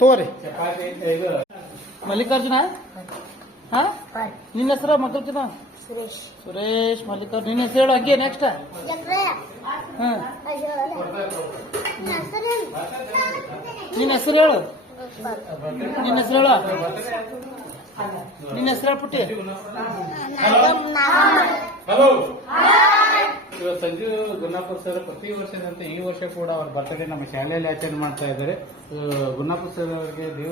ತೋರಿ ಮಲ್ಲಿಕಾರ್ಜುನ ಹಾ ನಿನ್ನ ಹೆಸರು ಮಕ್ಕಳ್ಕಿನ ಸುರೇಶ್ ಮಲ್ಲಿಕಾರ್ಜುನ ನಿನ್ನ ಹೆಸರು ಹೇಳು ಹಂಗೆ ನೆಕ್ಸ್ಟ್ ನಿನ್ನ ಹೆಸರು ಹೇಳು ನಿನ್ನ ಹೆಸರು ಹೇಳು ನಿನ್ನ ಹೆಸರು ಹೇಳ್ಬಿಟ್ಟಿ ಹಲೋ ಸಂಜು ಗುನ್ನಾಪುರ್ ಸರ್ ಪ್ರತಿ ವರ್ಷದಂತೆ ಈ ವರ್ಷ ಕೂಡ ಅವ್ರ ಬರ್ತಡೇ ನಮ್ಮ ಶಾಲೆಯಲ್ಲಿ ಆಚರಣೆ ಮಾಡ್ತಾ ಇದ್ದಾರೆ. ಗುನ್ನಾಪುರ್ ಸರ್ ಅವರಿಗೆ